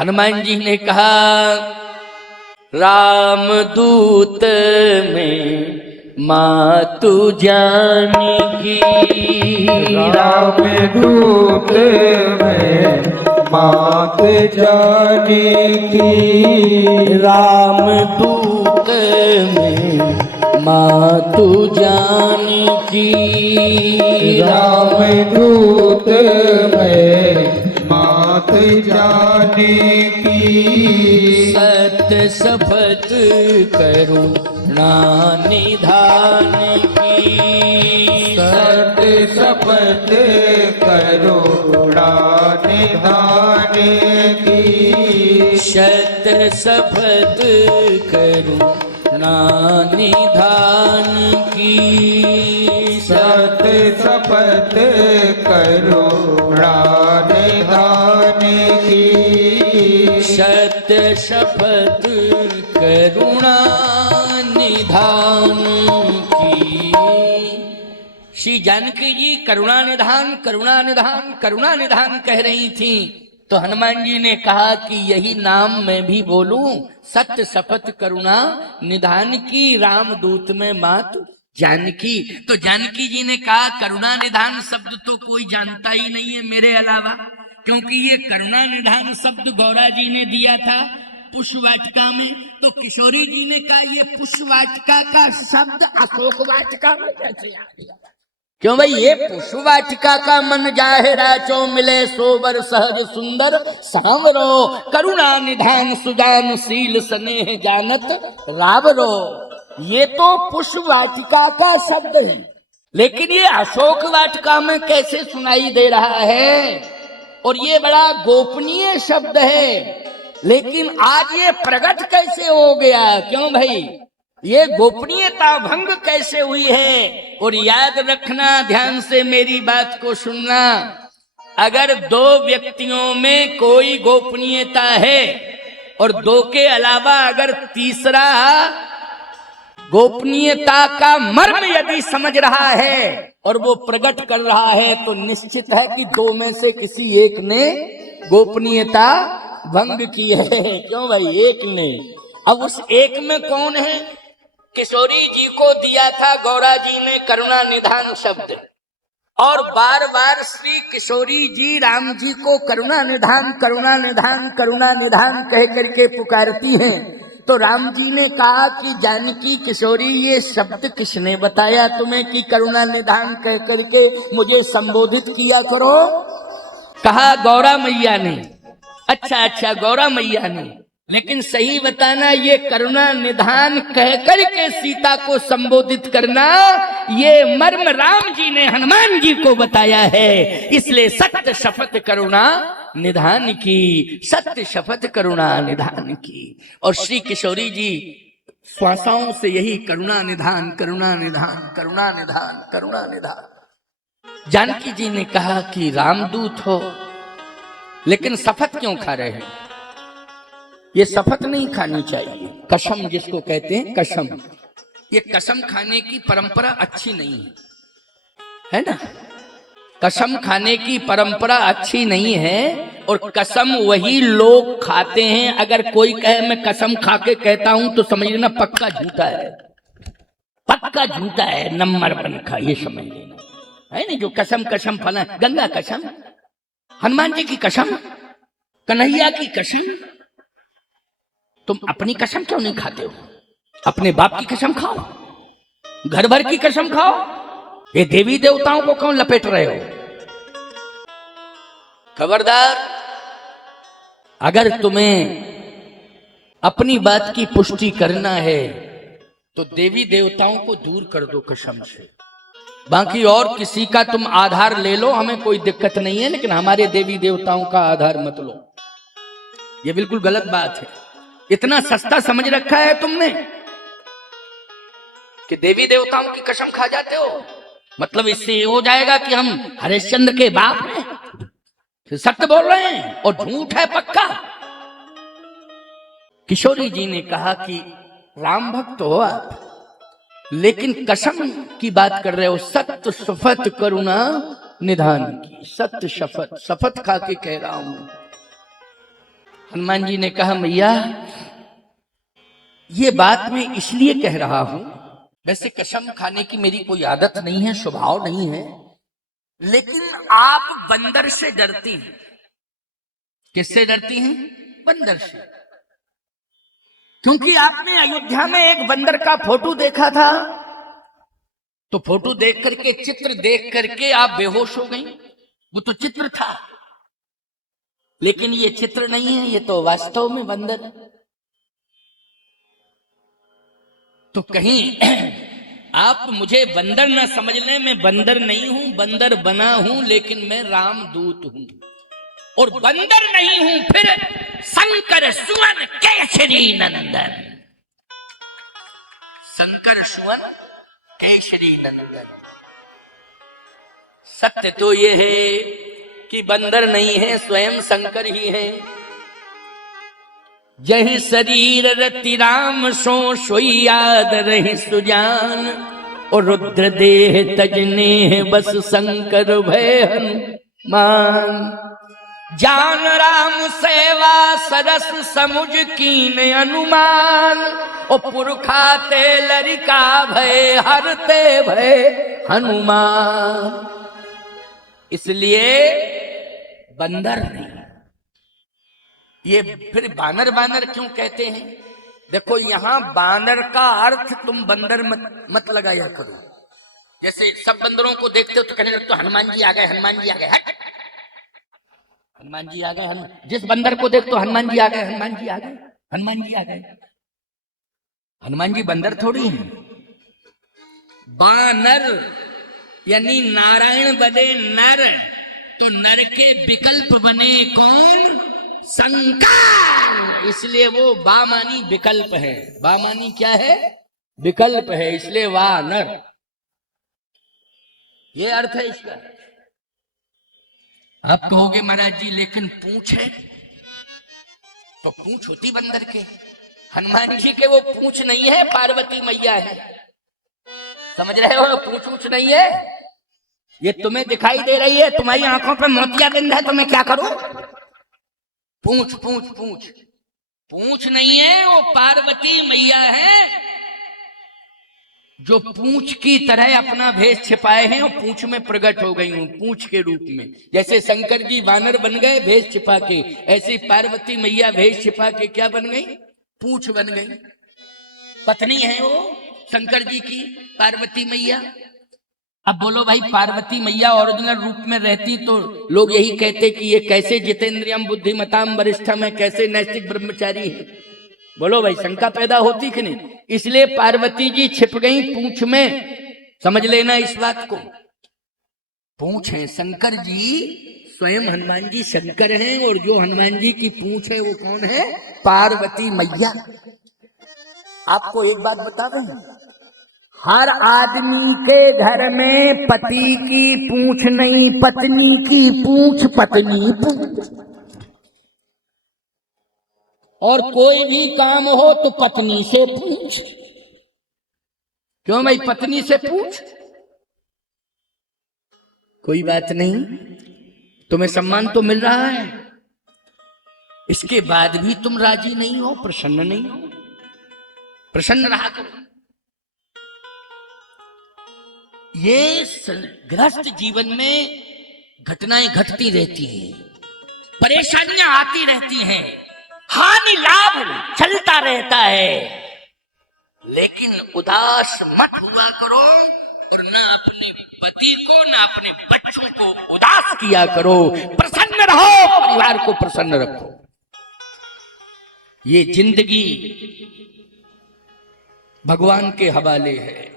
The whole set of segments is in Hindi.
हनुमान जी ने कहा राम दूत में मातु जानेगी, राम दूत में मात जानेगी, राम दूत में मातु जानेगी, राम दूत में मात जानेगी, सत शपथ करुणा निधान की, सत शपथ करुणा निधान की, शत शपथ करुणा निधान की, सत शपथ करुणा निधान की, शत शपथ करुणा निधान की। श्री जानकी जी करुणा निधान करुणा निधान करुणा निधान कह रही थी, तो हनुमान जी ने कहा कि यही नाम मैं भी बोलूं, सत्य शपथ करुणा निधान की, रामदूत में मात जानकी। तो जानकी जी ने कहा करुणा निधान शब्द तो कोई जानता ही नहीं है मेरे अलावा, क्योंकि ये करुणा निधान शब्द गौरा जी ने दिया था पुष्पवाटिका में। तो किशोरी जी ने कहा ये पुष्पवाटिका का शब्द अशोक वाटिका में कैसे आ गया? क्यों भाई, ये पुष्पवाटिका का मन जाहिरा चो मिले सोबर सहज सुंदर सांवरो, करुणा निधान सुजानशील स्नेह जानत रावरो। ये तो पुष्पवाटिका का शब्द है, लेकिन ये अशोक वाटिका में कैसे सुनाई दे रहा है? और ये बड़ा गोपनीय शब्द है, लेकिन आज ये प्रकट कैसे हो गया? क्यों भाई, ये गोपनीयता भंग कैसे हुई है? और याद रखना, ध्यान से मेरी बात को सुनना, अगर दो व्यक्तियों में कोई गोपनीयता है और दो के अलावा अगर तीसरा गोपनीयता का मर्म यदि समझ रहा है और वो प्रकट कर रहा है, तो निश्चित है कि दो में से किसी एक ने गोपनीयता भंग की है। क्यों भाई, एक ने। अब उस एक में कौन है? किशोरी जी को दिया था गौरा जी ने करुणा निधान शब्द, और बार बार श्री किशोरी जी राम जी को करुणा निधान करुणा निधान करुणा निधान कह करके पुकारती हैं। तो राम जी ने कहा कि जानकी किशोरी, ये शब्द किसने बताया तुम्हें कि करुणा निधान कह करके मुझे संबोधित किया करो? कहा गौरा मैया ने। अच्छा गौरा मैया ने, लेकिन सही बताना, ये करुणा निधान कह करके सीता को संबोधित करना, ये मर्म राम जी ने हनुमान जी को बताया है। इसलिए सत्य शपथ करुणा निधान की, सत्य शपथ करुणा निधान की। और श्री किशोरी जी श्वासाओं से यही करुणा निधान करुणा निधान करुणा निधान करुणा निधान। जानकी जी ने कहा कि रामदूत हो, लेकिन शपथ क्यों खा रहे हैं? ये शपथ नहीं खानी चाहिए, कसम जिसको कहते हैं कसम। ये कसम खाने की परंपरा अच्छी नहीं है ना? कसम खाने की परंपरा अच्छी नहीं है, और कसम वही लोग खाते हैं। अगर कोई कहे मैं कसम खा के कहता हूं तो समझ लेना पक्का झूठा है, पक्का झूठा है, नंबर वन का, ये समझ लेना है ना। जो कसम कसम फला, गंगा कसम, हनुमान जी की कसम, कन्हैया की कसम। तुम अपनी कसम क्यों नहीं खाते हो? अपने बाप की कसम खाओ, घर भर की कसम खाओ। ये देवी देवताओं को क्यों लपेट रहे हो? खबरदार, अगर तुम्हें अपनी बात की पुष्टि करना है तो देवी देवताओं को दूर कर दो कसम से। बाकी और किसी का तुम आधार ले लो, हमें कोई दिक्कत नहीं है, लेकिन हमारे देवी देवताओं का आधार मत लो। ये बिल्कुल गलत बात है। इतना सस्ता समझ रखा है तुमने कि देवी देवताओं की कसम खा जाते हो। मतलब इससे ये हो जाएगा कि हम हरिश्चंद्र के बाप हैं, फिर सत्य बोल रहे हैं और झूठ है पक्का। किशोरी जी ने कहा कि राम भक्त हो आप, लेकिन कसम की बात कर रहे हो, सत्य शपथ करुणा निधान की, सत्य शपथ, शपथ खा के कह रहा हूं। हनुमान जी ने कहा मैया ये बात मैं इसलिए कह रहा हूं, वैसे कसम खाने की मेरी कोई आदत नहीं है, स्वभाव नहीं है, लेकिन आप बंदर से डरती हैं। किससे डरती हैं? बंदर से। क्योंकि आपने अयोध्या में एक बंदर का फोटो देखा था, तो फोटो देख करके, चित्र देख करके आप बेहोश हो गई। वो तो चित्र था, लेकिन ये चित्र नहीं है, ये तो वास्तव में बंदर है। तो कहीं आप मुझे बंदर ना समझ लें, मैं बंदर नहीं हूं, बंदर बना हूं, लेकिन मैं रामदूत हूं। और बंदर नहीं हूं, फिर शंकर सुवन केसरी नंदन। शंकर सुवन केसरी नंदन। सत्य तो ये है कि बंदर नहीं है, स्वयं शंकर ही है। जहि शरीर रति राम सो सोई याद रही सुजान, और रुद्र देह तजने बस शंकर भय हनुमान। जान राम सेवा सरस समुझ कीन अनुमान, ओ पुरखा ते लरिका भय हरते भय हनुमान। इसलिए बंदर नहीं। ये फिर बानर बानर क्यों कहते हैं? देखो यहां बानर का अर्थ तुम बंदर मत लगाया करो। जैसे सब बंदरों को देखते हो तो कहने लगते हो हनुमान जी आ गए, हनुमान जी आ गए, हट हनुमान जी आ गए। जिस बंदर को देखते हो हनुमान जी आ गए, हनुमान जी आ गए, हनुमान जी आ गए। हनुमान जी बंदर थोड़ी हैं। बानर यानी नारायण बने नर, तो नर के विकल्प बने कौन? शंकर। इसलिए वो बामानी विकल्प है। बामानी क्या है? विकल्प है, इसलिए वानर। ये अर्थ है इसका। आप कहोगे महाराज जी लेकिन पूंछ है, तो पूंछ होती बंदर के। हनुमान जी के वो पूंछ नहीं है, पार्वती मैया है। समझ रहे हो? पूंछ ऊंच नहीं है, ये तुम्हें दिखाई दे रही है, तुम्हारी आंखों पे मोतियाबिंद है, तो मैं क्या करूं? पूंछ पूंछ पूंछ पूंछ नहीं है, वो पार्वती मैया है जो पूंछ की तरह अपना भेष छिपाए हैं और पूंछ में प्रकट हो गई हूं, पूंछ के रूप में। जैसे शंकर जी वानर बन गए भेष छिपा के, ऐसी पार्वती मैया भेष छिपा के क्या बन गई? पूंछ बन गई। पत्नी है वो शंकर जी की, पार्वती मैया। अब बोलो भाई, पार्वती मैया ओरिजिनल रूप में रहती तो लोग यही कहते कि ये कैसे जितेंद्रियम बुद्धिमताम वरिष्ठम है, कैसे नैतिक ब्रह्मचारी है। बोलो भाई, शंका पैदा होती कि नहीं? इसलिए पार्वती जी छिप गई पूंछ में। समझ लेना इस बात को। पूंछ है शंकर जी, स्वयं हनुमान जी शंकर हैं, और जो हनुमान जी की पूंछ है वो कौन है? पार्वती मैया। आपको एक बात बता दें, हर आदमी के घर में पति की पूंछ नहीं, पत्नी की पूंछ, पत्नी पूंछ। और कोई भी काम हो तो पत्नी से पूछ। क्यों भाई? पत्नी से पूछ। कोई बात नहीं, तुम्हें सम्मान तो मिल रहा है, इसके बाद भी तुम राजी नहीं हो, प्रसन्न नहीं हो। प्रसन्न रहा करो। ये गृहस्थ जीवन में घटनाएं घटती रहती हैं, परेशानियां आती रहती हैं, हानि लाभ चलता रहता है, लेकिन उदास मत हुआ करो, और ना अपने पति को ना अपने बच्चों को उदास किया करो। प्रसन्न रहो, परिवार को प्रसन्न रखो। ये जिंदगी भगवान के हवाले है,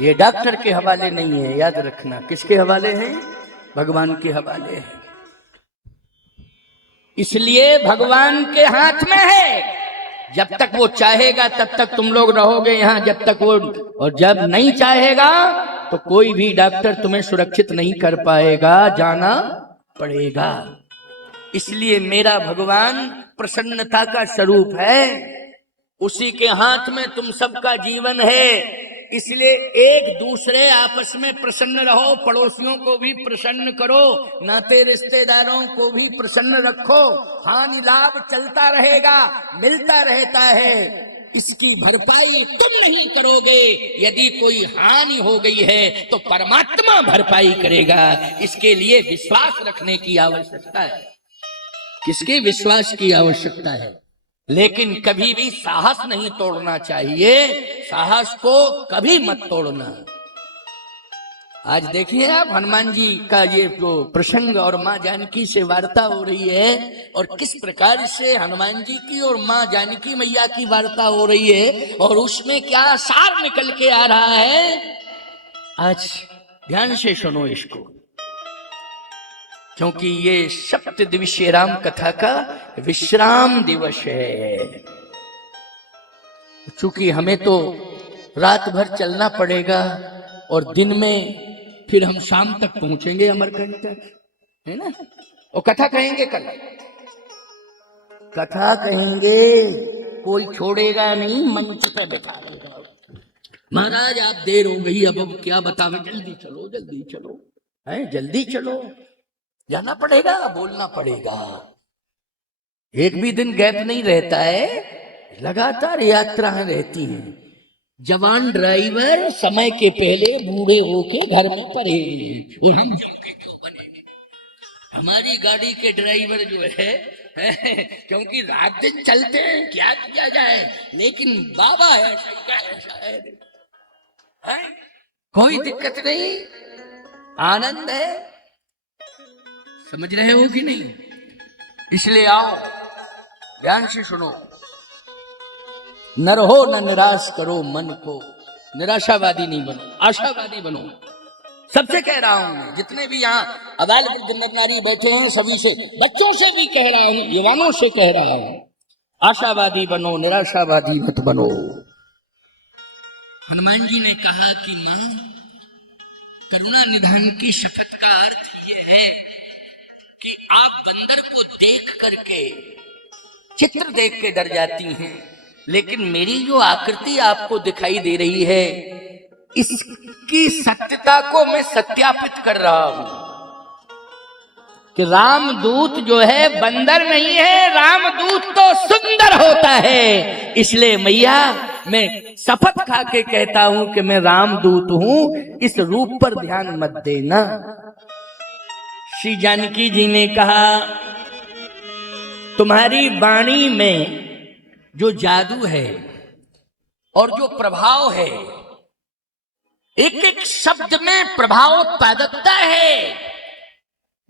ये डॉक्टर के हवाले नहीं है। याद रखना, किसके हवाले है? भगवान के हवाले है। इसलिए भगवान के हाथ में है। जब तक वो चाहेगा तब तक तुम लोग रहोगे यहां, जब तक वो, और जब नहीं चाहेगा तो कोई भी डॉक्टर तुम्हें सुरक्षित नहीं कर पाएगा, जाना पड़ेगा। इसलिए मेरा भगवान प्रसन्नता का स्वरूप है, उसी के हाथ में तुम सबका जीवन है। इसलिए एक दूसरे आपस में प्रसन्न रहो, पड़ोसियों को भी प्रसन्न करो, नाते रिश्तेदारों को भी प्रसन्न रखो। हानि लाभ चलता रहेगा, मिलता रहता है, इसकी भरपाई तुम नहीं करोगे। यदि कोई हानि हो गई है तो परमात्मा भरपाई करेगा। इसके लिए विश्वास रखने की आवश्यकता है। किसके विश्वास की आवश्यकता है? लेकिन कभी भी साहस नहीं तोड़ना चाहिए, साहस को कभी मत तोड़ना। आज देखिए आप, हनुमान जी का ये जो प्रसंग और माँ जानकी से वार्ता हो रही है, और किस प्रकार से हनुमान जी की और माँ जानकी मैया की वार्ता हो रही है, और उसमें क्या सार निकल के आ रहा है, आज ध्यान से सुनो इसको, क्योंकि ये सप्त दिवसीय राम कथा का विश्राम दिवस है। चूंकि हमें तो रात भर चलना पड़ेगा और दिन में फिर हम शाम तक पहुंचेंगे अमरकंटक, है ना। और कथा कहेंगे, कल कथा कहेंगे, कोई छोड़ेगा नहीं, मंच पे बैठा देगा। महाराज आप देर हो गई, अब क्या बतावे, जल्दी चलो जल्दी चलो, है जल्दी चलो, जाना पड़ेगा, बोलना पड़ेगा। एक भी दिन गैप नहीं रहता है, लगातार यात्राएं रहती हैं। जवान ड्राइवर समय के पहले बूढ़े होके घर में पड़े, और हम जोके क्यों बनेंगे? हमारी गाड़ी के ड्राइवर जो है क्योंकि रात दिन चलते हैं, क्या किया जाए, लेकिन बाबा है, शायद है, कोई दिक्कत नहीं, आनंद है। समझ रहे हो कि नहीं? इसलिए आओ, ध्यान से सुनो। न रहो न निराश करो मन को, निराशावादी नहीं बनो, आशावादी बनो। सबसे कह रहा हूं मैं, जितने भी यहाँ अबाल जन्नत नारी बैठे हैं, सभी से, बच्चों से भी कह रहा हूं, युवाओं से कह रहा हूं, आशावादी बनो, निराशावादी मत बनो। हनुमान जी ने कहा कि मां, करुणा निधान की शपथ का अर्थ यह है कि आप बंदर को देख करके, चित्र देख के डर जाती हैं, लेकिन मेरी जो आकृति आपको दिखाई दे रही है, इसकी सत्यता को मैं सत्यापित कर रहा हूं कि रामदूत जो है बंदर नहीं है, रामदूत तो सुंदर होता है। इसलिए मैया मैं शपथ खा के कहता हूं कि मैं रामदूत हूं, इस रूप पर ध्यान मत देना। श्री जानकी जी ने कहा, तुम्हारी वाणी में जो जादू है और जो प्रभाव है, एक एक शब्द में प्रभाव उत्पादकता है।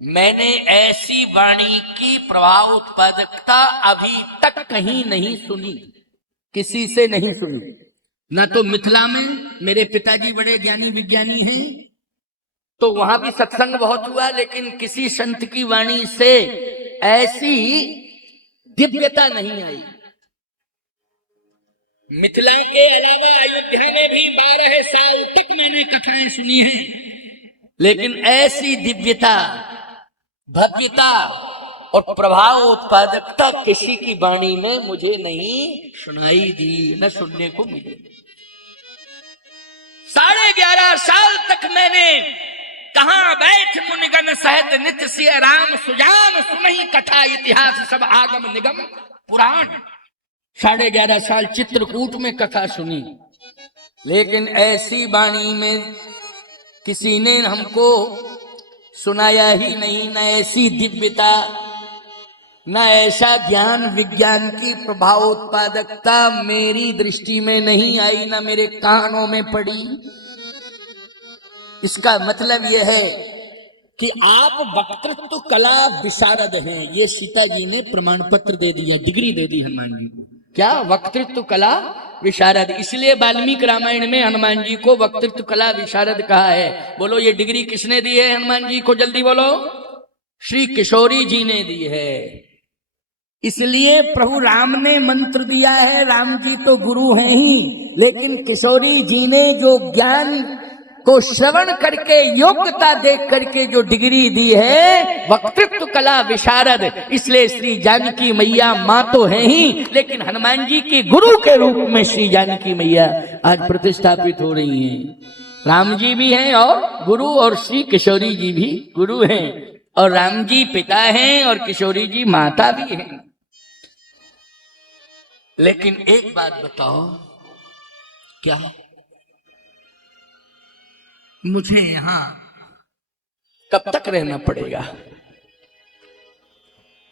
मैंने ऐसी वाणी की प्रभाव उत्पादकता अभी तक कहीं नहीं सुनी, किसी से नहीं सुनी। ना तो मिथिला में, मेरे पिताजी बड़े ज्ञानी विज्ञानी हैं, तो वहां भी सत्संग बहुत हुआ, लेकिन किसी संत की वाणी से ऐसी दिव्यता नहीं आई। मिथिला के अलावा अयोध्या में भी 12 साल तक मैंने कथाएं सुनी है, लेकिन ऐसी दिव्यता, भव्यता और प्रभाव उत्पादकता किसी की वाणी में मुझे नहीं सुनाई दी, न सुनने को मिली। 11.5 साल तक मैंने कहां बैठ मुनिगन सहित नित्य सिय राम सुजान सुनहि कथा इतिहास सब आगम निगम पुराण। 11.5 साल चित्रकूट में कथा सुनी, लेकिन ऐसी वाणी में किसी ने हमको सुनाया ही नहीं। न ऐसी दिव्यता, न ऐसा ज्ञान विज्ञान की प्रभाव उत्पादकता मेरी दृष्टि में नहीं आई, न मेरे कानों में पड़ी। इसका मतलब यह है कि आप वक्तृत्व कला विशारद हैं। ये सीता जी ने प्रमाण पत्र दे दिया, डिग्री दे दी हनुमान जी को। क्या? वक्तृत्व कला विशारद। इसलिए वाल्मीकि रामायण में हनुमान जी को वक्तृत्व कला विशारद कहा है। बोलो ये डिग्री किसने दी है हनुमान जी को? जल्दी बोलो। श्री किशोरी जी ने दी है। इसलिए प्रभु राम ने मंत्र दिया है, राम जी तो गुरु हैं ही, लेकिन किशोरी जी ने जो ज्ञान को श्रवण करके योग्यता देख करके जो डिग्री दी है वक्तृत्व कला विशारद, इसलिए श्री जानकी मैया मां तो है ही, लेकिन हनुमान जी के गुरु के रूप में श्री जानकी मैया आज प्रतिष्ठापित हो रही हैं। राम जी भी हैं और गुरु, और श्री किशोरी जी भी गुरु हैं, और राम जी पिता हैं और किशोरी जी माता भी हैं। लेकिन एक बात बताओ, क्या मुझे यहां कब तक रहना पड़ेगा?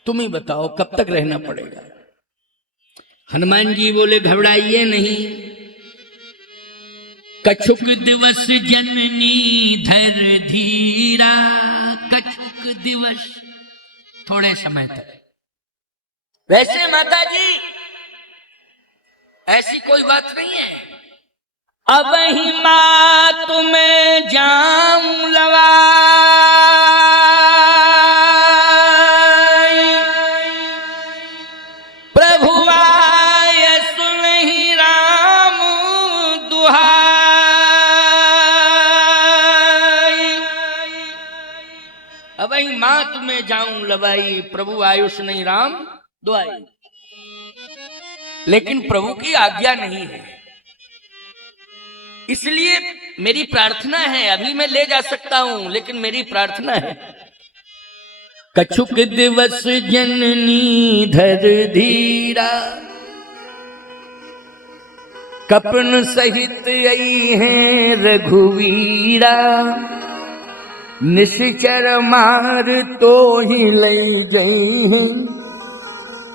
तुम ही बताओ कब तक रहना पड़ेगा? हनुमान जी बोले घबराइए नहीं, कछुक दिवस जननी धर धीरा, कछुक दिवस, थोड़े समय तक। वैसे माता जी ऐसी कोई बात नहीं है, अब ही मां तुम्हें जाऊं लवाई, प्रभु आए सुन ही राम दुहाई, अब ही मां तुम्हें जाऊं लवाई, प्रभु आयुष नहीं राम दुहाई। लेकिन प्रभु की आज्ञा नहीं है, इसलिए मेरी प्रार्थना है, अभी मैं ले जा सकता हूं, लेकिन मेरी प्रार्थना है, कछुक दिवस जननी धर धीरा, कपन सहित आई है रघुवीरा, निश्चर मार तो ही ले गई है,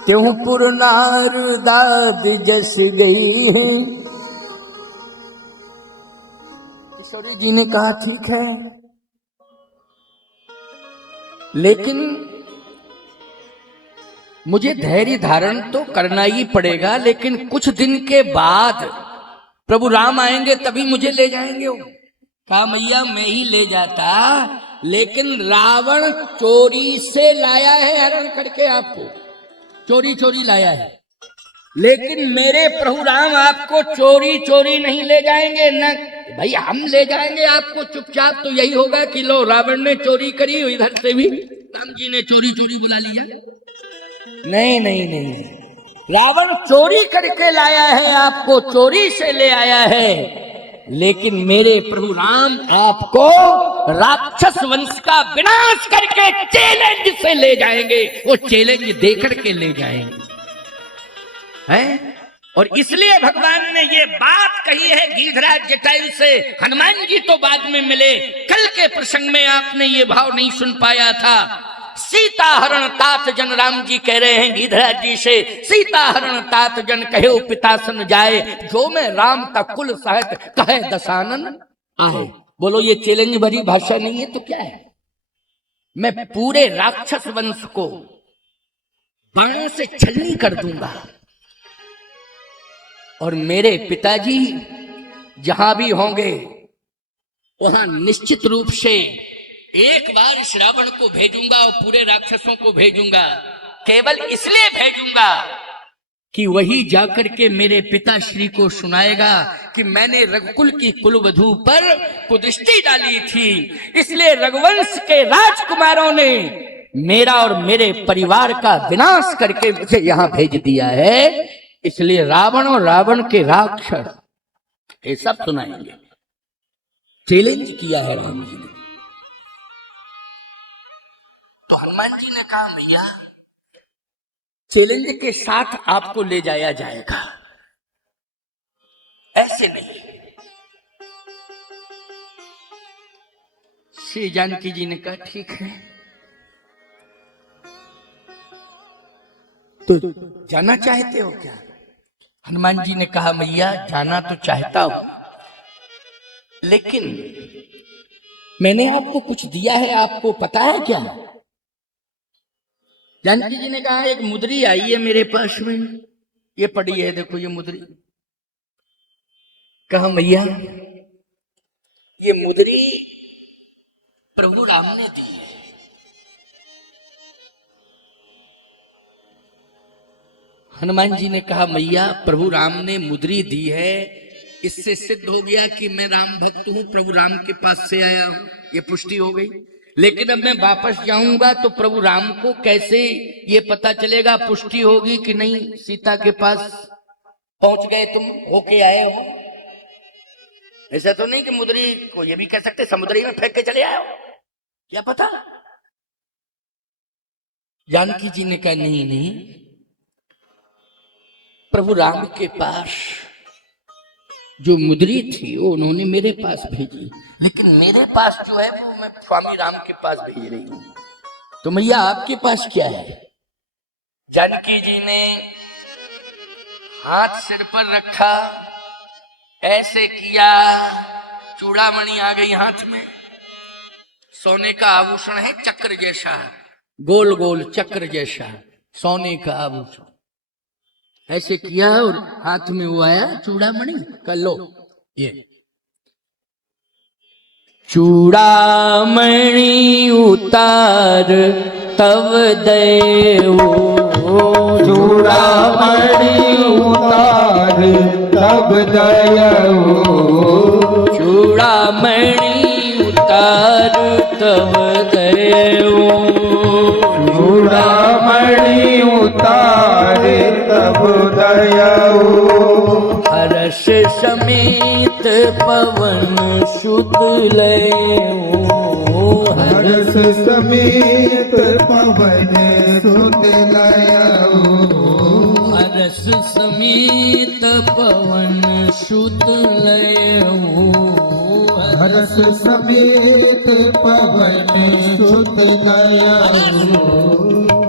त्यों पुरनार दाद जस गई है। किशोरी जी ने कहा ठीक है, लेकिन मुझे धैर्य धारण तो करना ही पड़ेगा, लेकिन कुछ दिन के बाद प्रभु राम आएंगे तभी मुझे ले जाएंगे। वो कहा मैया मैं ही ले जाता, लेकिन रावण चोरी से लाया है हरण करके, आपको चोरी चोरी लाया है, लेकिन मेरे प्रभु राम आपको चोरी चोरी नहीं ले जाएंगे। न भाई हम ले जाएंगे आपको चुपचाप, तो यही होगा कि लो रावण ने चोरी करी, इधर से भी राम जी ने चोरी चोरी बुला लिया। नहीं नहीं नहीं, रावण चोरी करके लाया है, आपको चोरी से ले आया है, लेकिन मेरे प्रभु राम आपको राक्षस वंश का विनाश करके चैलेंज से ले जाएंगे, वो चैलेंज देकर के ले जाएंगे हैं। और इसलिए भगवान ने ये बात कही है गिरिधराज जटायु से। हनुमान जी तो बाद में मिले, कल के प्रसंग में आपने ये भाव नहीं सुन पाया था। सीता हरण तात जन, राम जी कह रहे हैं गिरिधराज जी से, सीता हरण तात जन कहे पिता सन जाए, जो मैं राम का कुल सहित कहे दशानन आए। बोलो ये चैलेंज भरी भाषा नहीं है तो क्या है? मैं पूरे राक्षस वंश को बाणों से छलनी कर दूंगा, और मेरे पिताजी जहां भी होंगे वहां निश्चित रूप से एक बार इस रावण को भेजूंगा और पूरे राक्षसों को भेजूंगा। केवल इसलिए भेजूंगा कि वही जाकर के मेरे पिताश्री को सुनाएगा कि मैंने रघुकुल की कुलवधू पर कुदृष्टि डाली थी, इसलिए रघुवंश के राजकुमारों ने मेरा और मेरे परिवार का विनाश करके मुझे यहां भेज दिया है। इसलिए रावण और रावण के राक्षस ये सब सुनाएंगे। चैलेंज किया है राम जी ने। तो हनुमान जी ने कहा भैया चैलेंज के साथ आपको ले जाया जाएगा, ऐसे नहीं। श्री जानकी जी ने कहा ठीक है, तो जाना चाहते हो क्या? हनुमान जी ने कहा मैया जाना तो चाहता हूं, लेकिन मैंने आपको कुछ दिया है, आपको पता है क्या? जानकी जी ने कहा एक मुद्री आई है मेरे पास में, ये पड़ी है, देखो ये मुद्री। कहा मैया ये मुद्री प्रभु राम ने दी है। हनुमान जी ने कहा मैया प्रभु राम ने मुद्री दी है, इससे सिद्ध हो गया कि मैं राम भक्त हूं, प्रभु राम के पास से आया हूं, ये पुष्टि हो गई। लेकिन अब मैं वापस जाऊंगा तो प्रभु राम को कैसे ये पता चलेगा, पुष्टि होगी कि नहीं सीता के पास पहुंच गए तुम, होके आए हो? ऐसा तो नहीं कि मुद्री को ये भी कह सकते समुद्री में फेंक के चले आए हो, क्या पता। जानकी जी ने कहा नहीं नहीं, प्रभु राम के पास जो मुद्री थी वो उन्होंने मेरे पास भेजी, लेकिन मेरे पास जो है वो मैं स्वामी राम के पास भेज रही हूं। तो मैया आपके पास क्या है? जानकी जी ने हाथ सिर पर रखा, ऐसे किया, चूड़ामणि आ गई हाथ में, सोने का आभूषण है चक्र जैसा, गोल गोल चक्र जैसा सोने का आभूषण, ऐसे किया और हाथ में वो आया चूड़ामणि। कर लो ये चूड़ामणि उतार तब देवो, चूड़ामणि उतार तब दयऊ, चूड़ामणि उतार तब देवो, चूड़ामणि उतार तब दयऊ, हर्ष समेत पवन सुत लेऊ, हर्ष समेत पवन सुत लयऊ, हर्ष समेत पवन सुत लेऊ, हर्ष समेत पवन सुत लयऊ।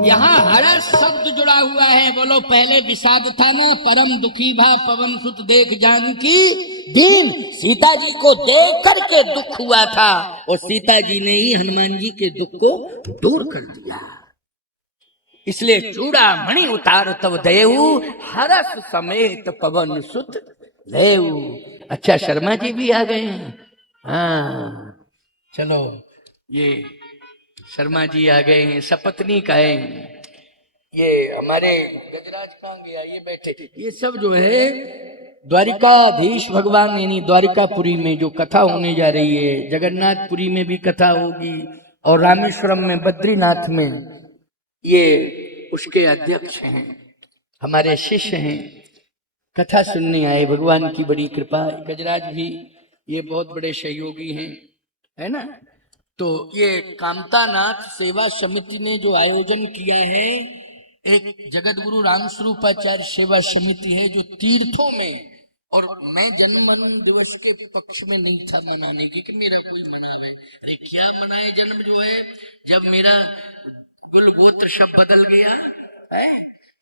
यहाँ हर्ष शब्द जुड़ा हुआ है। बोलो, पहले विषाद था ना, परम दुखी भा पवन सुत देख जानकी दीन, सीता जी को देख करके दुख हुआ था और सीता जी ने ही हनुमान जी के दुख को दूर कर दिया। इसलिए चूड़ामणि उतार तब देऊ, हर्ष समेत पवन सुत लेऊ। अच्छा, शर्मा जी भी आ गए हैं। हाँ चलो, ये शर्मा जी आ गए हैं, सपत्नी का है। ये हमारे गजराज कहाँ गया, ये बैठे। ये सब जो है द्वारिकाधीश भगवान यानी द्वारिकापुरी में जो कथा होने जा रही है, जगन्नाथपुरी में भी कथा होगी और रामेश्वरम में बद्रीनाथ में, ये उसके अध्यक्ष हैं, हमारे शिष्य हैं, कथा सुनने आए। भगवान की बड़ी कृपा, गजराज भी ये बहुत बड़े सहयोगी हैं, है ना। तो ये कामतानाथ सेवा समिति ने जो आयोजन किया है, एक जगत गुरु रामस्वरूपाचार्य सेवा समिति है जो तीर्थों में, और मैं जन्म दिवस के पक्ष में नहीं था मनाने की कि मेरा कोई मनावे। अरे क्या मनाए, जन्म जो है, जब मेरा कुल गोत्र सब बदल गया है,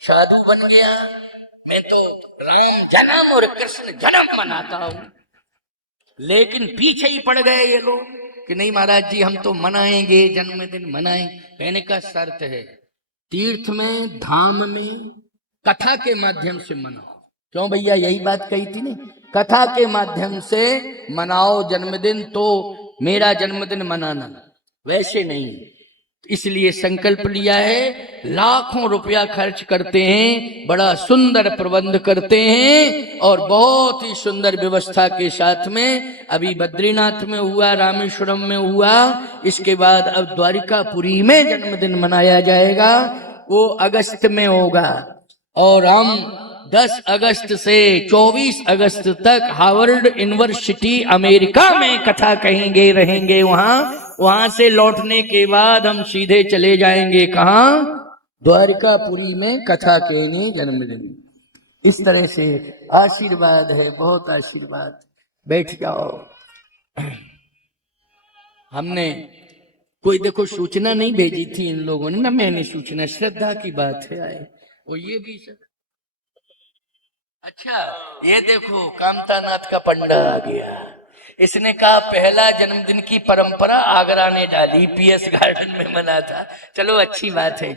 साधु बन गया, मैं तो राम जन्म और कृष्ण जन्म मनाता हूँ। लेकिन पीछे ही पड़ गए ये लोग कि नहीं महाराज जी हम तो मनाएंगे, जन्मदिन मनाएं। कहने का शर्त है तीर्थ में, धाम में कथा के माध्यम से मनाओ। क्यों भैया, यही बात कही थी ना, कथा के माध्यम से मनाओ जन्मदिन, तो मेरा जन्मदिन मनाना, वैसे नहीं। इसलिए संकल्प लिया है, लाखों रुपया खर्च करते हैं, बड़ा सुंदर प्रबंध करते हैं और बहुत ही सुंदर व्यवस्था के साथ में। अभी बद्रीनाथ में हुआ, रामेश्वरम में हुआ, इसके बाद अब द्वारिकापुरी में जन्मदिन मनाया जाएगा, वो अगस्त में होगा। और हम 10 अगस्त से 24 अगस्त तक हार्वर्ड यूनिवर्सिटी अमेरिका में कथा कहेंगे, रहेंगे वहां से लौटने के बाद हम सीधे चले जाएंगे कहाँ, द्वारिकापुरी में कथा कहेंगे जन्मदिन। इस तरह से आशीर्वाद है, बहुत आशीर्वाद। बैठ जाओ। हमने कोई देखो सूचना नहीं भेजी थी इन लोगों ने ना, मैंने सूचना, श्रद्धा की बात है आए। और ये भी सब अच्छा, ये देखो कामतानाथ का पंडा आ गया। इसने कहा पहला जन्मदिन की परंपरा आगरा ने डाली, पीएस गार्डन में मना था। चलो अच्छी बात है।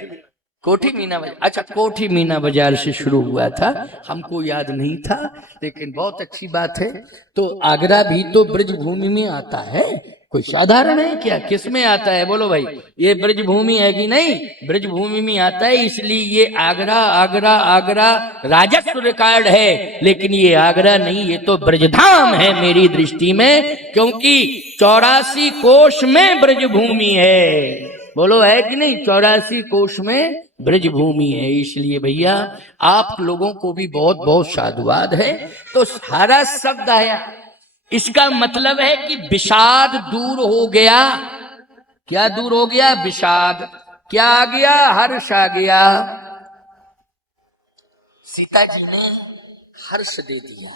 कोठी मीना बाजार, अच्छा कोठी मीना बाजार से शुरू हुआ था, हमको याद नहीं था, लेकिन बहुत अच्छी बात है। तो आगरा भी तो ब्रज भूमि में आता है, कोई साधारण है क्या? किसमें आता है बोलो भाई? ये ब्रज भूमि है कि नहीं? ब्रज भूमि में आता है, इसलिए ये आगरा आगरा आगरा राजस्व रिकॉर्ड है, लेकिन ये आगरा नहीं, ये तो ब्रजधाम है मेरी दृष्टि में, क्योंकि 84 कोश में ब्रज भूमि है। बोलो है कि नहीं? 84 कोश में ब्रज भूमि है। इसलिए भैया आप लोगों को भी बहुत बहुत साधुवाद है। तो सारा शब्द आया, इसका मतलब है कि विषाद दूर हो गया। क्या दूर हो गया? विषाद। क्या आ गया? हर्ष आ गया। सीता जी ने हर्ष दे दिया।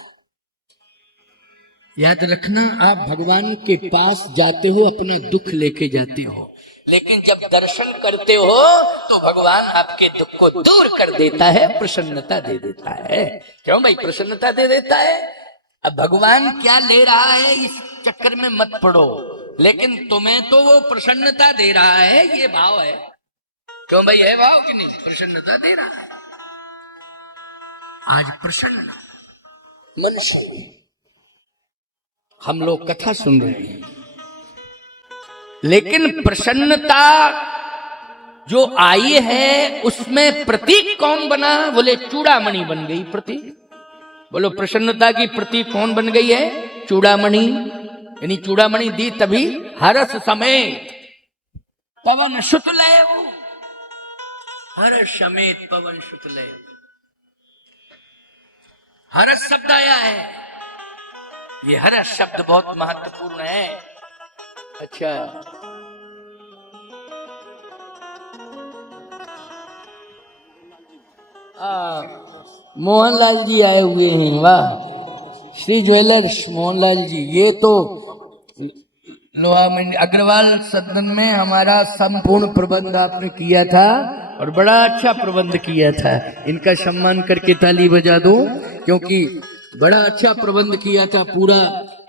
याद रखना, आप भगवान के पास जाते हो अपना दुख लेके जाते हो, लेकिन जब दर्शन करते हो तो भगवान आपके दुख को दूर कर देता है, प्रसन्नता दे देता है। क्यों भाई? प्रसन्नता दे देता है। अब भगवान क्या ले रहा है इस चक्कर में मत पड़ो, लेकिन तुम्हें तो वो प्रसन्नता दे रहा है, ये भाव है। क्यों भाई? है भाव कि नहीं? प्रसन्नता दे रहा है। आज प्रसन्न मन से हम लोग कथा सुन रहे हैं, लेकिन प्रसन्नता जो आई है उसमें प्रतीक कौन बना? बोले चूड़ामणि बन गई प्रतीक। बोलो प्रसन्नता की प्रतीक कौन बन गई है? चूड़ामणि। यानी चूड़ामणि दी तभी हर्ष समेत पवन सुतलय, हर्ष समेत पवन सुतलय। हर्ष शब्द आया है। ये हर्ष शब्द बहुत महत्वपूर्ण है। अच्छा, मोहनलाल जी आए हुए हैं। वाह, श्री ज्वेलर्स मोहनलाल जी। ये तो लोहा मंडी अग्रवाल सदन में हमारा संपूर्ण प्रबंध आपने किया था और बड़ा अच्छा प्रबंध किया था। इनका सम्मान करके ताली बजा दो, क्योंकि बड़ा अच्छा प्रबंध किया था। पूरा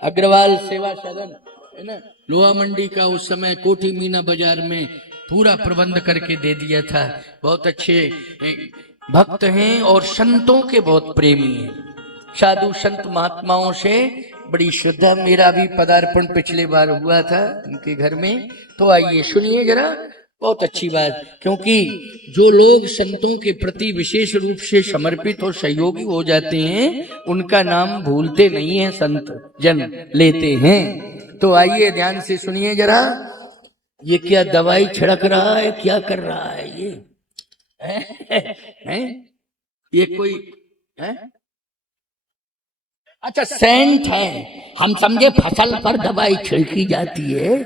अग्रवाल सेवा सदन है ना, लोहा मंडी का उस समय कोठी मीना बाजार में पूरा प्रबंध करके दे दिया था। बहुत अच्छे भक्त हैं और संतों के बहुत प्रेमी हैं। साधु संत महात्माओं से बड़ी श्रद्धा। मेरा भी पदार्पण पिछले बार हुआ था उनके घर में, तो आइए सुनिए जरा। बहुत अच्छी बात, क्योंकि जो लोग संतों के प्रति विशेष रूप से समर्पित और सहयोगी हो जाते हैं उनका नाम भूलते नहीं है, संत जन लेते हैं। तो आइए ध्यान से सुनिए जरा। ये क्या दवाई छिड़क रहा है? क्या कर रहा है ये? है? ये कोई है? अच्छा, सेंट है। हम समझे फसल पर दवाई छिड़की जाती है,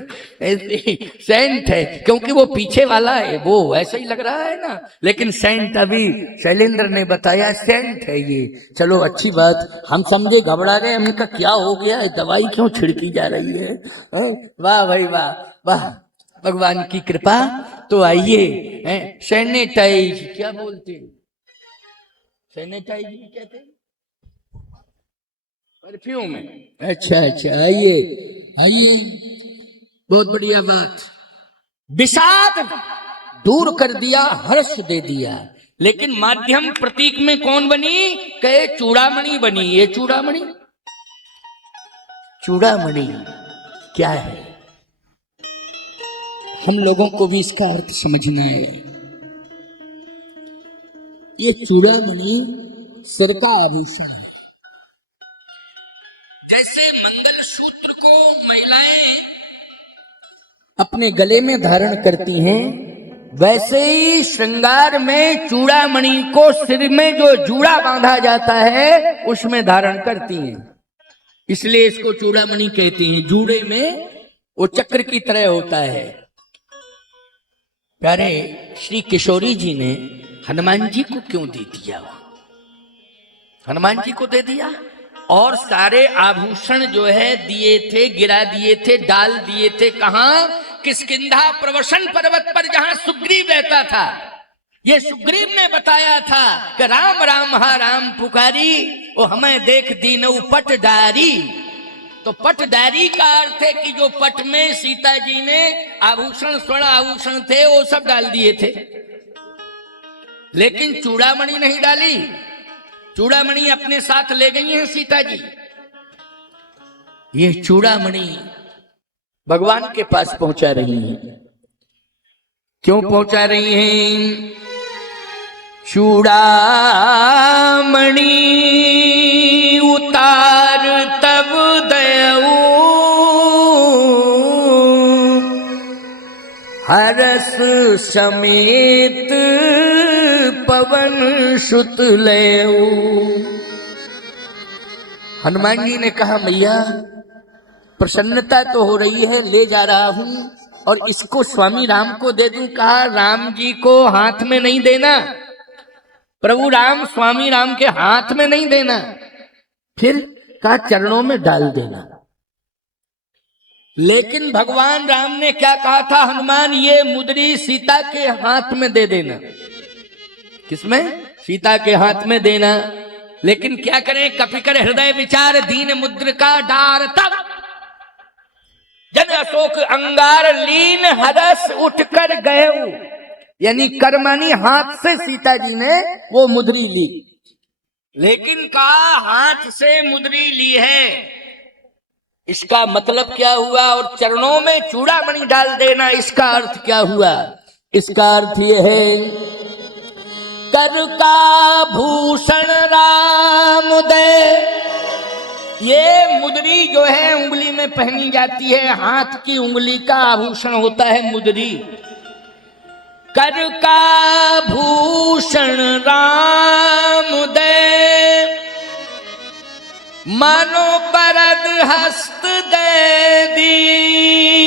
सेंट है क्योंकि वो पीछे वाला है, वो ऐसा ही लग रहा है ना। लेकिन सेंट अभी शैलेंद्र ने बताया सेंट है ये। चलो अच्छी बात। हम समझे घबरा गए, हमने कहा क्या हो गया, दवाई क्यों छिड़की जा रही है? वाह भाई वाह वाह, भगवान की कृपा। तो आइए, सैनिटाइज क्या बोलते हैं? सैनिटाइज कहते हैं परफ्यूम है। अच्छा अच्छा, आइए आइए, बहुत बढ़िया बात। विषाद दूर कर दिया, हर्ष दे दिया। लेकिन माध्यम प्रतीक में कौन बनी? कहे चूड़ामणि बनी। ये चूड़ामणि, चूड़ामणि क्या है? हम लोगों को भी इसका अर्थ समझना है। ये चूड़ामणि सिर का आभूषण है। जैसे मंगल सूत्र को महिलाएं अपने गले में धारण करती हैं, वैसे ही श्रृंगार में चूड़ामणि को सिर में जो जूड़ा बांधा जाता है उसमें धारण करती हैं। इसलिए इसको चूड़ामणि कहते हैं। जूड़े में वो चक्र की तरह होता है। प्यारे श्री किशोरी जी ने हनुमान जी को क्यों दे दिया? हनुमान जी को दे दिया और सारे आभूषण जो है दिए थे, गिरा दिए थे, डाल दिए थे। कहां? किष्किंधा प्रवसन पर्वत पर, जहां सुग्रीव रहता था। ये सुग्रीव ने बताया था कि राम राम हा राम पुकारी, ओ हमें देख दीनऊ पटदारी। तो पटदारी का अर्थ है कि जो पट में सीता जी ने आभूषण, स्वर्ण आभूषण थे, वो सब डाल दिए थे, लेकिन चूड़ामणि नहीं डाली। चूड़ामणि अपने साथ ले गई हैं सीता जी। ये चूड़ामणि भगवान के पास पहुंचा रही हैं। क्यों पहुंचा रही हैं? चूड़ामणि उतार तब दयऊ हरस समेत पवन सुत लेऊ। हनुमान जी ने कहा मैया प्रसन्नता तो हो रही है, ले जा रहा हूं और इसको स्वामी राम को दे दूं। कहा राम जी को हाथ में नहीं देना, प्रभु राम स्वामी राम के हाथ में नहीं देना, फिर कहा चरणों में डाल देना। लेकिन भगवान राम ने क्या कहा था? हनुमान ये मुद्री सीता के हाथ में दे देना। किसमें? सीता के हाथ में देना। लेकिन क्या करें, कपिकर हृदय विचार दीन मुद्रिका डार तब जन अशोक अंगार लीन हरस उठकर गए। यानी कर्मणि हाथ से सीता जी ने वो मुद्री ली, लेकिन कहा हाथ से मुद्री ली है, इसका मतलब क्या हुआ? और चरणों में चूड़ामणि डाल देना, इसका अर्थ क्या हुआ? इसका अर्थ यह है कर का भूषण राम दे। ये मुद्री जो है उंगली में पहनी जाती है, हाथ की उंगली का आभूषण होता है मुद्री। कर का भूषण राम दे मानो बरद हस्त दे दीन।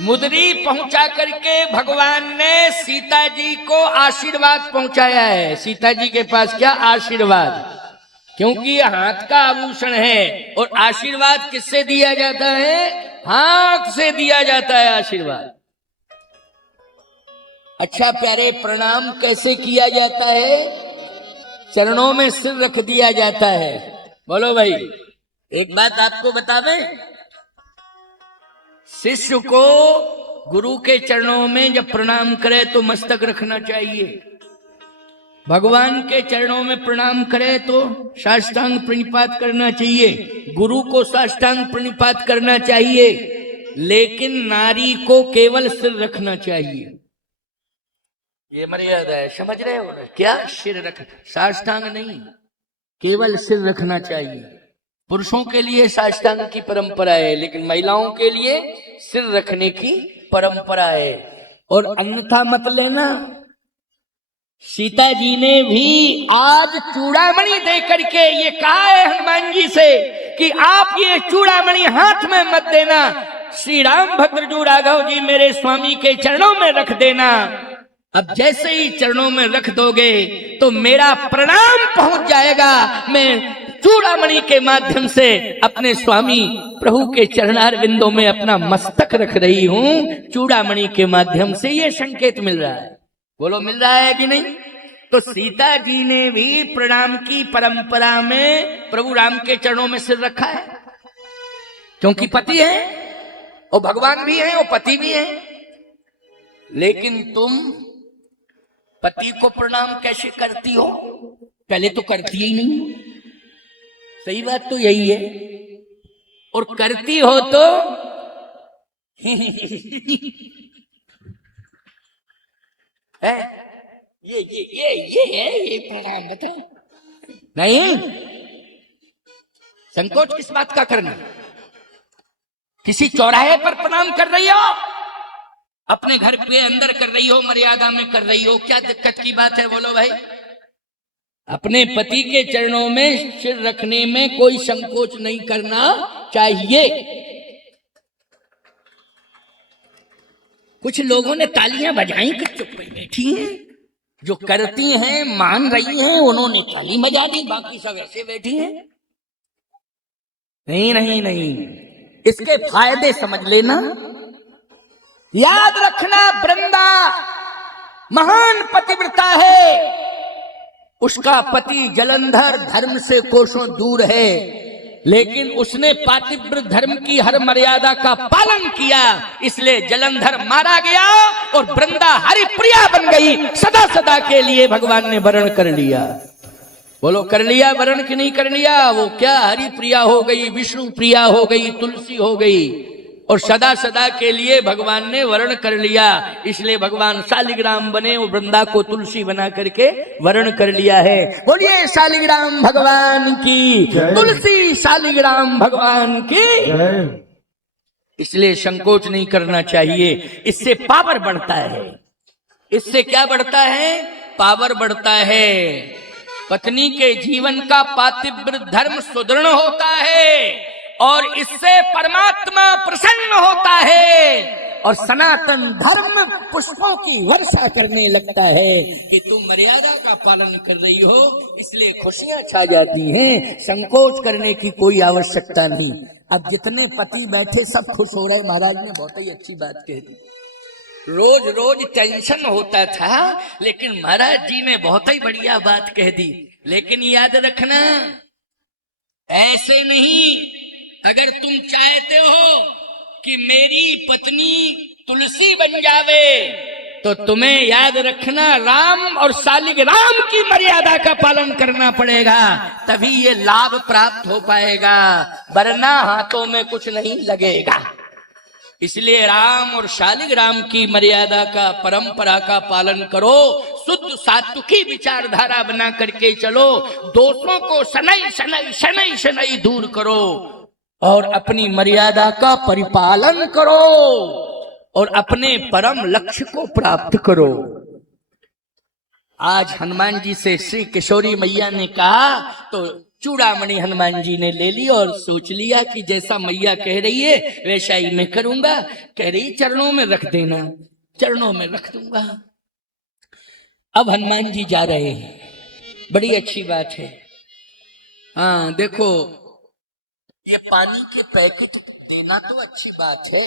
मुद्री पहुंचा करके भगवान ने सीता जी को आशीर्वाद पहुंचाया है। सीता जी के पास क्या आशीर्वाद? क्योंकि ये हाथ का आभूषण है और आशीर्वाद किससे दिया जाता है? हाथ से दिया जाता है आशीर्वाद। अच्छा प्यारे, प्रणाम कैसे किया जाता है? चरणों में सिर रख दिया जाता है। बोलो भाई, एक बात आपको बता दें, शिष्य को गुरु के चरणों में जब प्रणाम करे तो मस्तक रखना चाहिए। भगवान के चरणों में प्रणाम करे तो साष्टांग प्रणिपात करना चाहिए, गुरु को साष्टांग प्रणिपात करना चाहिए। लेकिन नारी को केवल सिर रखना चाहिए। ये मर्यादा है, समझ रहे हो ना? क्या सिर रख, साष्टांग नहीं, केवल सिर रखना चाहिए। पुरुषों के लिए साष्टांग की परंपरा है, लेकिन महिलाओं के लिए सिर रखने की परंपरा है। और अन्यथा मत लेना, सीता जी ने भी आज चूड़ामणि दे करके ये कहा है हनुमान जी से कि आप ये चूड़ामणि हाथ में मत देना, श्री राम भद्रजू राघव जी मेरे स्वामी के चरणों में रख देना। अब जैसे ही चरणों में रख दोगे तो मेरा प्रणाम पहुंच जाएगा। मैं चूड़ामणि के माध्यम से अपने स्वामी प्रभु के चरणार बिंदों में अपना मस्तक रख रही हूं। चूड़ामणि के माध्यम से ये संकेत मिल रहा है। बोलो मिल रहा है कि नहीं? तो सीता जी ने भी प्रणाम की परंपरा में प्रभु राम के चरणों में सिर रखा है, क्योंकि पति है और भगवान भी है और पति भी है। लेकिन तुम पति को प्रणाम कैसे करती हो? पहले तो करती ही नहीं। सही बात तो यही है। और करती हो तो है ये प्रणाम बताओ नहीं। संकोच किस बात का करना? किसी चौराहे पर प्रणाम कर रही हो, अपने घर पे अंदर कर रही हो, मर्यादा में कर रही हो, क्या दिक्कत की बात है? बोलो भाई। अपने पति के चरणों में सिर रखने में कोई संकोच नहीं करना चाहिए। कुछ लोगों ने तालियां बजाई कि चुप बैठी हैं, जो करती हैं मान रही हैं, उन्होंने ताली बजा दी, बाकी सब ऐसे बैठी हैं। नहीं नहीं नहीं, इसके फायदे समझ लेना। याद रखना, वृंदा महान पतिव्रता है, उसका पति जलंधर धर्म से कोसों दूर है, लेकिन उसने पातिव्रत धर्म की हर मर्यादा का पालन किया, इसलिए जलंधर मारा गया और वृंदा हरिप्रिया बन गई। सदा सदा के लिए भगवान ने वर्ण कर लिया। बोलो कर लिया वरण कि नहीं कर लिया? वो क्या हरि प्रिया हो गई, विष्णु प्रिया हो गई, तुलसी हो गई, और सदा सदा के लिए भगवान ने वरण कर लिया। इसलिए भगवान शालिग्राम बने, वो वृंदा को तुलसी बना करके वरण कर लिया है। बोलिए शालिग्राम भगवान की, तुलसी शालिग्राम भगवान की। इसलिए संकोच नहीं करना चाहिए, इससे पावर बढ़ता है। इससे क्या बढ़ता है? पावर बढ़ता है। पत्नी के जीवन का पातिव्य धर्म सुदृढ़ होता है और इससे परमात्मा प्रसन्न होता है और सनातन धर्म पुष्पों की वर्षा करने लगता है कि तुम मर्यादा का पालन कर रही हो, इसलिए खुशियां छा जाती हैं। संकोच करने की कोई आवश्यकता नहीं। अब जितने पति बैठे सब खुश हो रहे। महाराज ने बहुत ही अच्छी बात कह दी। रोज रोज टेंशन होता था, लेकिन महाराज जी ने बहुत ही बढ़िया बात कह दी। लेकिन याद रखना, ऐसे नहीं। अगर तुम चाहते हो कि मेरी पत्नी तुलसी बन जावे, तो तुम्हें याद रखना राम और शालिग्राम की मर्यादा का पालन करना पड़ेगा, तभी ये लाभ प्राप्त हो पाएगा, वरना हाथों में कुछ नहीं लगेगा। इसलिए राम और शालिग्राम की मर्यादा का, परंपरा का पालन करो। शुद्ध सात्विकी विचारधारा बना करके चलो। दोषों को शनै शनै शनै शनै दूर करो और अपनी मर्यादा का परिपालन करो और अपने परम लक्ष्य को प्राप्त करो। आज हनुमान जी से श्री किशोरी मैया ने कहा तो चूड़ामणि हनुमान जी ने ले ली और सोच लिया कि जैसा मैया कह रही है वैसा ही मैं करूंगा। कह रही चरणों में रख देना, चरणों में रख दूंगा। अब हनुमान जी जा रहे हैं, बड़ी अच्छी बात है। हाँ देखो, ये पानी के पैकेट देना तो अच्छी बात है,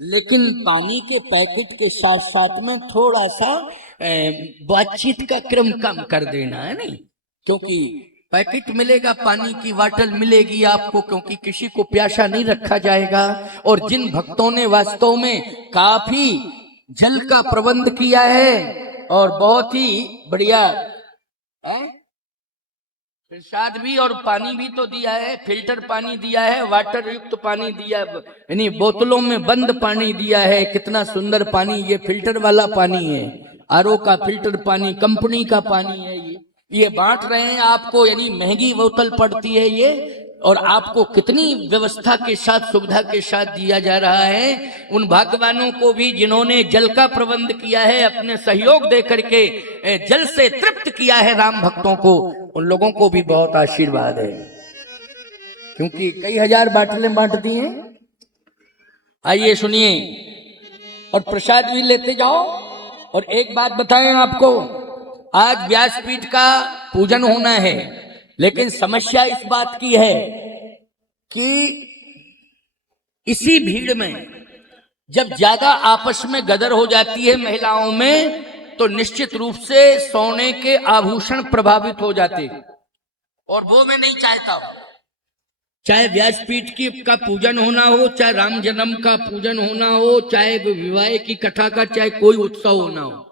लेकिन पानी के पैकेट के साथ साथ में थोड़ा सा बातचीत का क्रम कम कर देना है नहीं, क्योंकि पैकेट मिलेगा, पानी की वाटल मिलेगी आपको, क्योंकि किसी को प्यासा नहीं रखा जाएगा। और जिन भक्तों ने वास्तव में काफी जल का प्रबंध किया है और बहुत ही बढ़िया प्रसाद भी और पानी भी तो दिया है, फिल्टर पानी दिया है, वाटर युक्त पानी दिया, यानी बोतलों में बंद पानी दिया है। कितना सुंदर पानी, ये फिल्टर वाला पानी है, आरओ का फिल्टर पानी, कंपनी का पानी है। ये बांट रहे हैं आपको, यानी महंगी बोतल पड़ती है ये, और आपको कितनी व्यवस्था के साथ, सुविधा के साथ दिया जा रहा है। उन भाग्यवानों को भी जिन्होंने जल का प्रबंध किया है, अपने सहयोग दे करके जल से तृप्त किया है राम भक्तों को, उन लोगों को भी बहुत आशीर्वाद है, क्योंकि कई हजार बाटलें बांट दी हैं। आइए सुनिए और प्रसाद भी लेते जाओ। और एक बात बताएं आपको, आज व्यासपीठ का पूजन होना है, लेकिन समस्या इस बात की है कि इसी भीड़ में जब ज्यादा आपस में गदर हो जाती है महिलाओं में, तो निश्चित रूप से सोने के आभूषण प्रभावित हो जाते, और वो मैं नहीं चाहता हूं। चाहे व्यासपीठ की का पूजन होना हो, चाहे राम जन्म का पूजन होना हो, चाहे विवाह की कथा का, चाहे कोई उत्सव होना हो,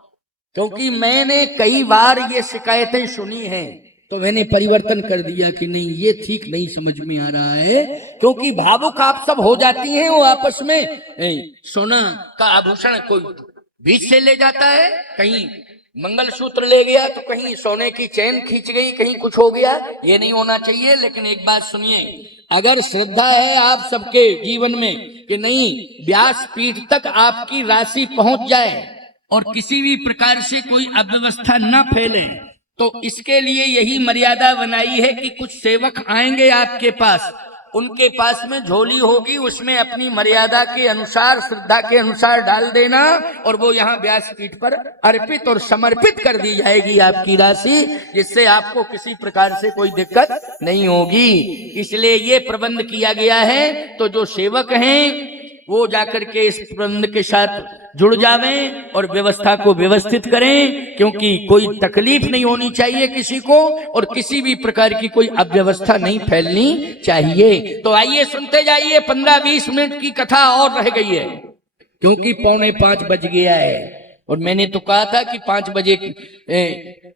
क्योंकि मैंने कई बार ये शिकायतें सुनी हैं, तो मैंने परिवर्तन कर दिया कि नहीं, ये ठीक नहीं समझ में आ रहा है। क्योंकि भावुक आप सब हो जाती हैं, वो आपस में सोना का आभूषण कोई बीच से ले जाता है, कहीं मंगलसूत्र ले गया तो कहीं सोने की चैन खींच गई, कहीं कुछ हो गया। ये नहीं होना चाहिए। लेकिन एक बात सुनिए, अगर श्रद्धा है आप सबके जीवन में कि नहीं व्यासपीठ तक आपकी राशि पहुंच जाए और किसी भी प्रकार से कोई अव्यवस्था न फैले, तो इसके लिए यही मर्यादा बनाई है कि कुछ सेवक आएंगे आपके पास, उनके पास में झोली होगी, उसमें अपनी मर्यादा के अनुसार, श्रद्धा के अनुसार डाल देना, और वो यहाँ व्यासपीठ पर अर्पित और समर्पित कर दी जाएगी आपकी राशि, जिससे आपको किसी प्रकार से कोई दिक्कत नहीं होगी। इसलिए ये प्रबंध किया गया है। तो जो सेवक हैं वो जाकर के इस प्रबंध के साथ जुड़ जावें और व्यवस्था को व्यवस्थित करें, क्योंकि कोई तकलीफ नहीं होनी चाहिए किसी को, और किसी भी प्रकार की कोई अव्यवस्था नहीं फैलनी चाहिए। तो आइए सुनते जाइए, 15-20 मिनट की कथा और रह गई है, क्योंकि 4:45 बज गया है। और मैंने तो कहा था कि 5 बजे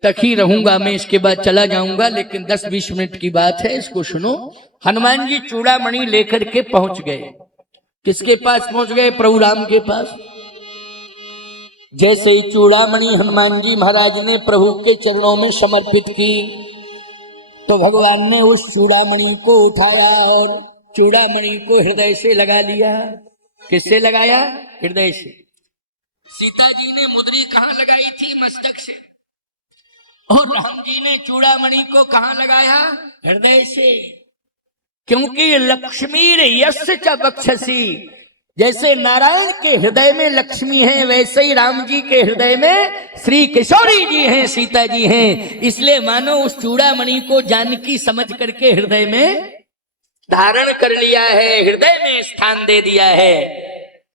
तक ही रहूंगा मैं, इसके बाद चला जाऊंगा, लेकिन 10-20 मिनट की बात है, इसको सुनो। हनुमान जी चूड़ामणि लेकर के पहुंच गए। किसके पास पहुंच गए? प्रभु राम के पास। जैसे ही चूड़ामणि हनुमान जी महाराज ने प्रभु के चरणों में समर्पित की, तो भगवान ने उस चूड़ामणि को उठाया और चूड़ामणि को हृदय से लगा लिया। किससे लगाया? हृदय से। सीता जी ने मुद्री कहां लगाई थी? मस्तक से। और राम जी ने चूड़ामणि को कहां लगाया? हृदय से। क्योंकि लक्ष्मी यस्य च बक्षसी, जैसे नारायण के हृदय में लक्ष्मी है, वैसे ही राम जी के हृदय में श्री किशोरी जी हैं, सीता जी हैं। इसलिए मानो उस चूड़ामणि को जानकी समझ करके हृदय में धारण कर लिया है, हृदय में स्थान दे दिया है।